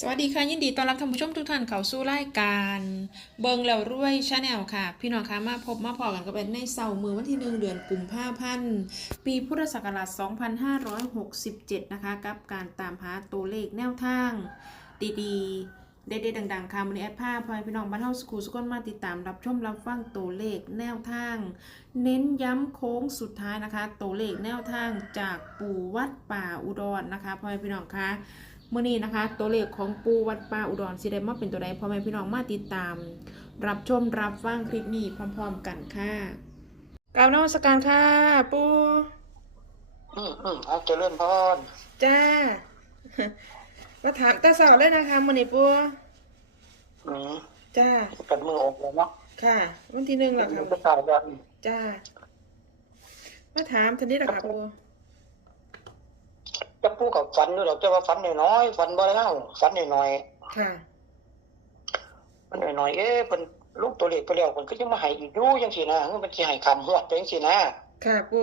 สวัสดีค่ะ ยินดีต้อนรับท่านผู้ชมทุกท่านเข้าสู่รายการเบิงแล้วรวยชาแนลค่ะ พี่น้องคะมาพบมาพอกันก็เป็นในเสาร์มือวันที่หนึ่งเดือนกุมภาพันธ์ปีพุทธศักราช 2567 นะคะ กับการตามหาตัวเลขแนวทาง ดีๆ เด็ดๆดังๆค่ะวันนี้แอดภาพพอให้พี่น้องบ้านเฮาสกูสกลมาติดตามรับชมรับฟังตัวเลขแนวทาง เน้นย้ำโค้งสุดท้ายนะคะ ตัวเลขแนวทางจากปู่วัดป่าอุดรนะคะพอแม่พี่น้องคะ เมื่อนี้นะคะ ตัวเลขของปู่วัดป่าอุดรสิได้มาเป็นตัวใดพ่อแม่พี่น้องมาติดตาม รับชมรับฟังคลิปนี้พร้อมๆกันค่ะกราบนมัสการค่ะ ปู่อืมอืมเอาเจริญพรจ้า มาถามตาสาวเลยนะคะมื่อนี้ปู่อืมจ้ากัดมือออกแล้วเนาะค่ะ วันที่หนึ่งเหรอมัคะนก็ตายกันจ้ามาถามทันนี้เหรอคะปู่ จะพูดกับฝันด้วยหรอกแต่ว่าฝันน้อยๆฝันบ่ได้เล่าฝันน้อยค่ะๆมันน้อยๆเอ๊ะเป็นลูกตัวเล็กไปแล้วมันก็ยังมาให้อีกอยู่จังซี่นะมันสิให้คำหวดไปจังซี่นะค่ะปู่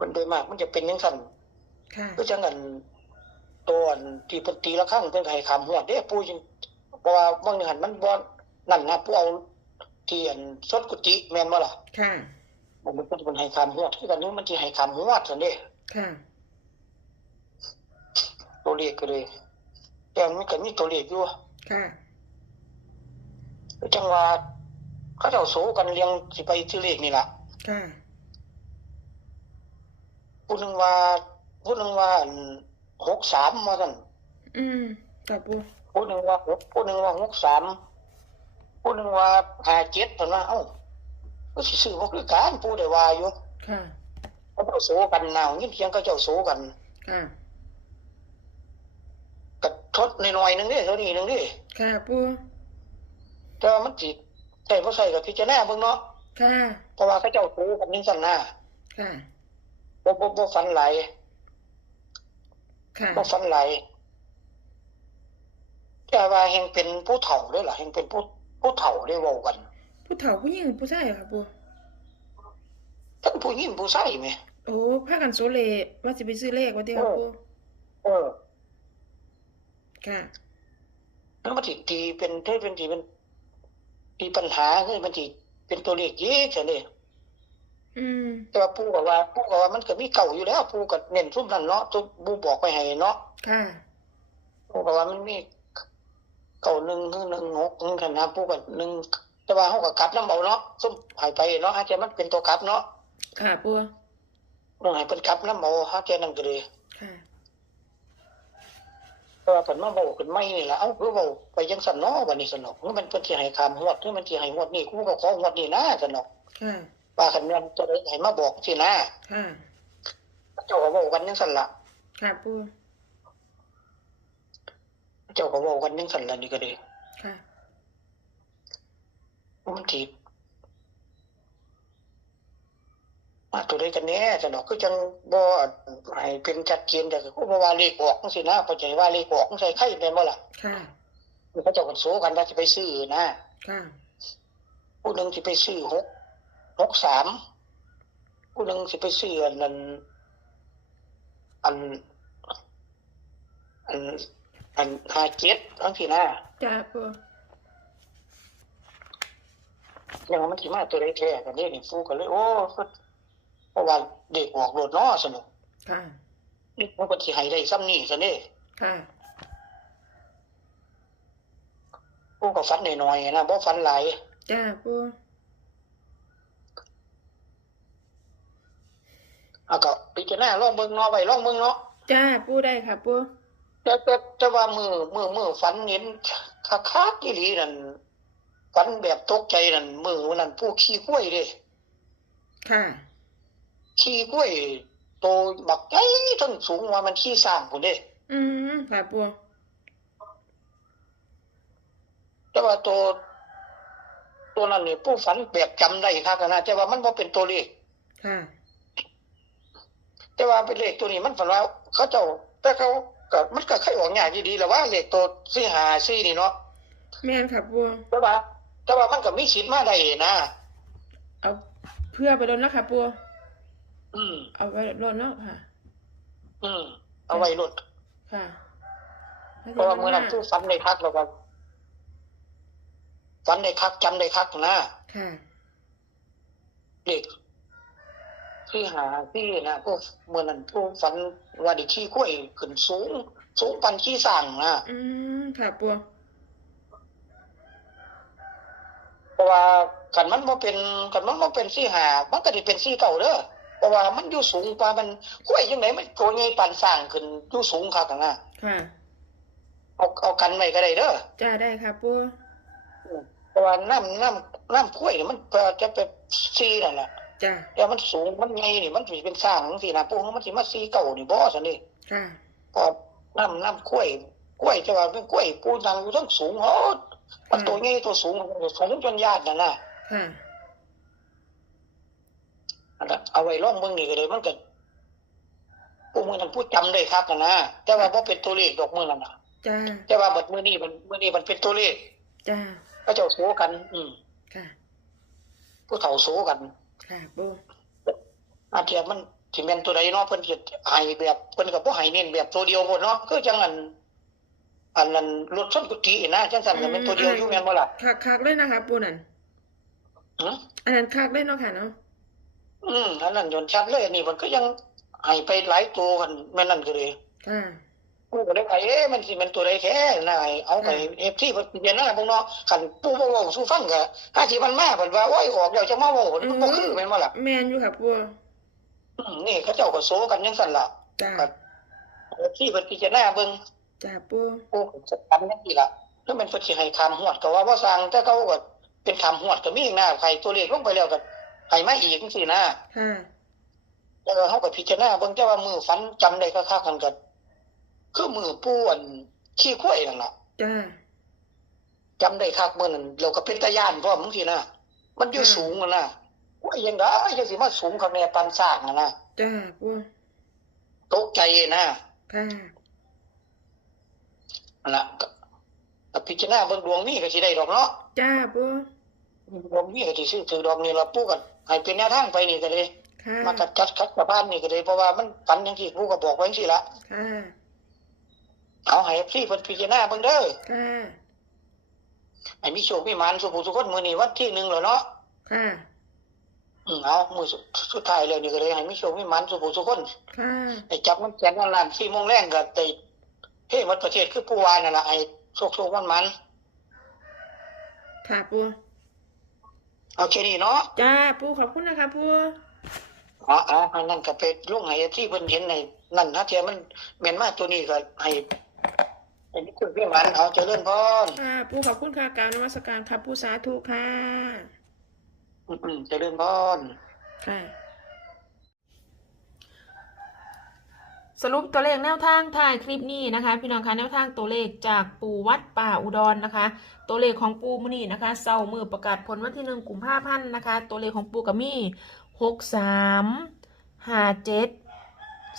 มันโดยมากมันจะเป็นจังซั่นค่ะก็จังกันตัวอันที่เพิ่นตีละครั้งเพิ่นก็ให้คำหวดเด้ปู่จังเพราะว่าบางหันมันบ่นั่นนะปู่เอาที่อันสดกุฏิแม่นบ่ล่ะค่ะมันเป็นเพิ่นให้คำหวดคือกันนี้มันสิให้คำหวดซั่นเด้ค่ะ ตัวเลขก็เลยแต่มันก็มีตัวเลขอยู่ค่ะจังว่าเขาเจ้าโสกันเรียงสิไปซื้อเลขนี่ล่ะค่ะผู้หนึงว่าผู้หนึงว่าหกสามว่าซั่นอืมค่ะปู่ผู้หนึงว่าหกผู้หนึงว่าหกสามผู้หนึงว่าห้าเจ็ดเพิ่นว่าเอ้าก็สิซื้อบ่คือกันผู้ได้ว่าอยู่ค่ะเขาเจ้าโสกันนาวยินเพียงเขาเจ้าโสกันค่ะ ก็ทดน้อยๆหนึงเด้เท่านี้หนึงเด้ค่ะปู่แต่ว่ามันสิใช่บ่ใช่ก็พิจารณาเบิ่งเนาะค่ะเพราะว่าเขาเจ้าโสกันจังซั่นน่ะค่ะบ่บ่บ่ฝันหลายค่ะบ่ฝันหลายแต่ว่าแห่งเป็นผู้เฒ่าเด้อล่ะแห่งเป็นผู้ผู้เฒ่าได้เว้ากัน ผู้เฒ่าผู้หญิงผู้ชายเหรอค่ะปู่ทั้งผู้หญิงผู้ชายแหมโอ้พากันโซเลว่าสิไปซื้อเลขว่าติค่ะปู่เออ ค่ะแล้วมันสิตีเป็นเท่เป็นสิเป็นตีปัญหาคือมันสิเป็นตัวเลขยีกซั่นเด้อืมแต่ว่าปู่ก็ว่าปู่ก็ว่ามันก็มีเก่าอยู่แล้ว ปู่ก็เน้นซุมนั้นเนาะซุมปู่บอกไปให้เนาะค่ะปู่ก็ว่ามันมีเก่าหนึ่งคือหนึ่งหกจังซั่นนะปู่ก็หนึ่งแต่ว่าเฮาก็กลับนำเอาเนาะซุมให้ไปเนาะอาจจะมันเป็นตัวกลับเนาะค่ะปู่ต้องให้เพิ่นกลับนำเอาหาแค่นั้นก็เลยค่ะ แต่ว่าเพิ่นมาเว้าขึ้นใหม่นี่ล่ะเอ้าคือเว้าไปจังซั่นเนาะบัดนี้ซั่นเนาะคือมันเพิ่นสิให้คำฮอดคือมันสิให้ฮอดนี่กูก็ขอฮอดนี่นะซั่นเนาะค่ะว่าคันแม่นจะได้ให้มาบอกสินะค่ะเจ้าก็เว้ากันจังซั่นล่ะค่ะปู่เจ้าก็เว้ากันจังซั่นล่ะนี่ก็ดีค่ะมันสิ มาตัวใดกันแน่ซั่นเนาะคือจังบ่ให้เป็นชัดเจนแต่ก็บ่ว่าเลขออกจังซี่นะเข้าใจว่าเลขออกใส่ไข่แม่นบ่ล่ะค่ะเขาเจ้าก็โซกันว่าสิไปซื้อนะค่ะผู้หนึงสิไปซื้อหกหกสามผู้หนึงสิไปซื้ออันนั้นอันอันอันห้าเจ็ดทั้งที่นะจ้าปู่ยังว่ามันสิมาตัวใดแท้กันนี่นี่ฟูกันเลย โอ้เพ ราะว่าเด็กออกโลดเนาะสนุกค่ะนี่มันก็สิให้ได้ซ้ำนี่ซะนี่ค่ะผู้ก็ฝันน้อยๆนะบ่ฝันหลายจ้าปู่อะก็พิจารณาลองเบิ่งเนาะไว้ลองเบิ่งเนาะจ้าปู่ได้ค่ะปู่แต่แต่แต่ว่ามือมือมือฝันเห็นคักๆอีหลีนั่นฝันแบบตกใจนั่นมือนั่นผู้ขี้กล้วยเด้ค่ะ ขี้กล้วยโตบักใหญ่ทั้งสูงว่ามันขี้สร้างพุ่นเด้ อืมค่ะปู่แต่ว่าตัวตัวนั้นนี่ผู้ฝันแบบจำได้คักนะแต่ว่ามันบ่เป็นตัวเลข ค่ะแต่ว่าเป็นเลขตัวนี้มันฝันว่าเขาเจ้า แต่เขาก็มันก็เคยออกยากดีๆแหล้วว่าเลขตัว4 5 4นี่เนาะแม่นค่ะปู่แต่ว่า แต่ว่ามันก็มีสิทธิ์มาได้นะเอาเพื่อไปโดนแล้วค่ะปู่ อืมเอาไปโดนแล้วค่ะ อืมเอาไว้รถค่ะเพราะว่ามือนั้นผู้ฝันได้คักแล้วก็ฝันได้คักจำได้คักนะค่ะเด็กที่หาที่นะผู้มือนั้นผู้ฝันว่าไดิขี้กล้วยขึ้นสูง สูงปันขี้สั่งนะอืมค่ะปูเพราะว่ากันมันบ่เป็นกันมันบ่เป็นสี่หามันก็สิเป็นสี่เก่าเด้อ เพราะว่ามันอยู่สูงกว่ามันกล้วยจังไดมันโกยใหญ่ปานสร้างขึ้นอยู่สูงคักอะนะค่ะเอาเอากันไว้ก็ได้เด้อจ้าได้ค่ะปูเพราะว่าน้ำน้ำน้ำกล้วยนี่มันก็จะเป็นสี่นั่นแหละจ้าแต่มันสูงมันใหญ่นี่มันสิเป็นสร้างจังซี่นะพวกมันสิมาสี่เก่านี่บ่ซั่นนี่ค่ะพอน้ำน้ำกล้วยกล้วยจะว่าเป็นกล้วยปูนังอยู่ทั้งสูงโหดมันตัวใหญ่ตัวสูงสูงจนญาตินั่นน่ะค่ะอันนั้น เอาไว้ล่องเบิ่งนี่ก็เลยมันก็ผู้มือนั้นผู้จำได้ครับนะนะแต่ว่าบ่เป็นตัวเลขดอกมือนั่นน่ะจ้าแต่ว่าบัดมื้อนี้มันมื้อนี้มันเป็นตัวเลขจ้าก็เจ้าโซกัน อืมค่ะ ผู้เฒ่าโซกันค่ะปูอาเทียมันสิแม่นตัวใดเนาะเพิ่นสิให้แบบเพิ่นก็บ่ให้เน้นแบบตัวเดียวพุ่นเนาะคือจังอันอันนั้นรถชนกุฏินะจังซั่นก็เป็นตัวเดียวอยู่แม่นบ่ล่ะคักคักๆเลยนะคะปูนั่นหืออันนั้นคักเลยเนาะค่ะเนาะ อืมอันนั้นจนชัดเลยอันนี้มันก็ยังให้ไปหลายตัวกันแม่นนั่นก็เลยค่ะกูก็เลยว่าเอ๊ะมันสิเป็นตัวใดแท้น่ะให้เอาไปเอฟซีเพิ่นพิจารณาเบิ่งเนาะคันปู่บ่เว้าสู่ฟังก็ถ้าสิมันมาเพิ่นว่าโอ้ยออกแล้วจะมาเว้ามันบ่คือแม่นบ่ล่ะแมนอยู่ค่ะปูอืมนี่เขาเจ้าก็โซกันจังซั่นล่ะจ้าครับเอฟซีเพิ่นพิจารณาเบิ่งจ้าปูปู่ก็จัดการจังซี่ล่ะแล้วมันเพิ่นสิให้คำหวดก็ว่าบ่สั่งแต่เขาก็เป็นคำหวดก็มีนะใครตัวเลขลงไปแล้วก็ ให้มาอีกจังซี่นะค่ะแต่ว่าเขาก็พิจารณาเบิ่งแต่ว่ามือฝันจำได้คักๆกันก็คือมือป้วนขี้ข้วยนั่นล่ะจ้าจำได้คักมื้อนั้นเราก็เป็นตาย่านพร้อมบางทีนะมันอยู่อืมสูงอะนะว่ายังได้จังสิมาสูงคักแน่ปานสร้างอะนะจ้าปูตกใจนะค่ะนั่นล่ะก็ก็พิจารณาเบิ่งดวงนี้ก็สิได้ดอกเนาะจ้าปูดวงนี้ก็สิซื้อถือดอกนี้ล่ะปู่ก็ ให้เป็นแนวทางไปนี่ก็เลยค่ะมากัดจัดคัดกับบ้านนี่ก็เลยเพราะว่ามันฝันจังซี่ปู่ก็บอกไว้จังซี่ล่ะค่ะเอาให้พี่เพิ่นพิจารณาเบิ่งเด้อค่ะให้มีโชคมีหมานสุขผู้สุขคนมื้อนี้วันที่หนึ่งแล้วเนาะค่ะอืมเอามื้อสุดสุดท้ายแล้วนี่ก็เลยให้มีโชคมีหมานสุขผู้สุขคนค่ะไอ้จับมันแขนวันล้าน4โมงแรงก็ได้เฮ้วัดประเทศคือผู้ว่านั่นล่ะให้โชคโชคมันมันค่ะปู เอาแค่นี้เนาะจ้าปูขอบคุณนะคะปูอ๋ออ๋ออันนั้นก็ไปลงให้ที่เพิ่นเห็นในนั่นนะเทียมันแม่นมาตัวนี้ก็ให้ให้มีโชคมีหมานเอาเจริญพรค่ะปูขอบคุณค่ะกรารนมัสการค่ะปูสาธุค่ะอืมๆเจริญพรค่ะ สรุปตัวเลขแนวทางท้ายคลิปนี้นะคะ พี่น้องคะแนวทางตัวเลขจากปู่วัดป่าอุดรนะคะ ตัวเลขของปู่มุนีนะคะเศร้ามือประกาศผลวันที่หนึ่งกุมภาพันธ์นะคะ ตัวเลขของปู่กับมี่หกสามห้าเจ็ด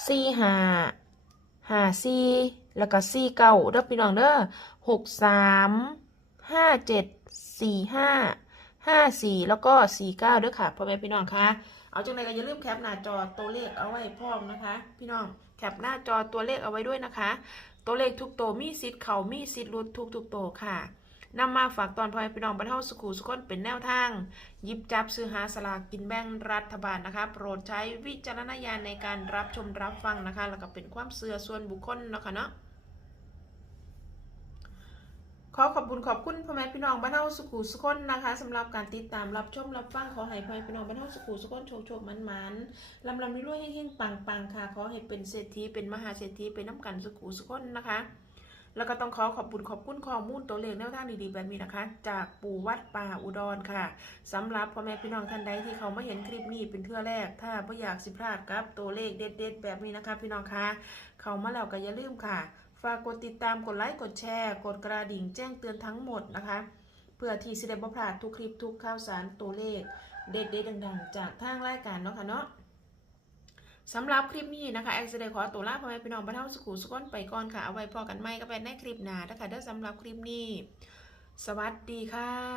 สี่ห้าห้าสี่แล้วก็สี่เก้าเด้อพี่น้องเด้อหกสามห้าเจ็ดสี่ห้าห้าสี่แล้วก็สี่เก้าด้วยค่ะพ่อแม่พี่น้องคะเอาจังไรก็อย่าลืมแคปหน้าจอตัวเลขเอาไว้พร้อมนะคะ พี่น้อง แคปหน้าจอตัวเลขเอาไว้ด้วยนะคะ ตัวเลขทุกตัวมีสิทธิ์เขามีสิทธิ์รุดทุกทุกๆตัวค่ะนำมาฝากตอนพ่อแม่พี่น้องบรรเทาสุขุสุขนเป็นแนวทางหยิบจับซื้อหาสลากกินแบ่งรัฐบาลนะคะ โปรดใช้วิจารณญาณในการรับชมรับฟังนะคะ แล้วก็เป็นความเสื่อส่วนบุคคลนะคะเนาะ ขอขอบคุณขอบคุณพ่อแม่พี่น้องบ้านเฮาสุขุสุขนนะคะสำหรับการติดตามรับชมรับฟังขอให้พ่อแม่พี่น้องบ้านเฮาสุขุสุขนโชคโชคมันมันลำลำรวยๆเฮงๆปังปังๆค่ะ ขอให้เป็นเศรษฐีเป็นมหาเศรษฐีเป็นน้ำกันสุขุสุขนนะคะ แล้วก็ต้องขอขอบคุณขอบคุณข้อมูลตัวเลขแนวทางดีๆแบบนี้นะคะ จากปู่วัดป่าอุดรค่ะสำหรับพ่อแม่พี่น้องท่านใดที่เขามาเห็นคลิปนี้เป็นเทื่อแรก ถ้าไม่อยากสิพลาดกับตัวเลขเด็ด ๆ แบบนี้นะคะ พี่น้องคะเขามาแล้วก็อย่าลืมค่ะากกดติดตามกดไลค์กดแชร์กดกระดิ่งแจ้งเตือนทั้งหมดนะคะ เพื่อที่สิเดบพลาดทุกคลิปทุกข่าวสารตัวเลข เด็ดๆดัง ๆ จากทางรายการเนาะค่ะเนาะสำหรับคลิปนี้นะคะแอคเซเดขอตัวลาพ่อแม่พี่น้องบ้านเฮาสุขุสุขนไปก่อนค่ะ เอาไว้พอกันไม่ก็เป็นในคลิปหน้านะคะเด้อสำหรับคลิปนี้ สวัสดีค่ะ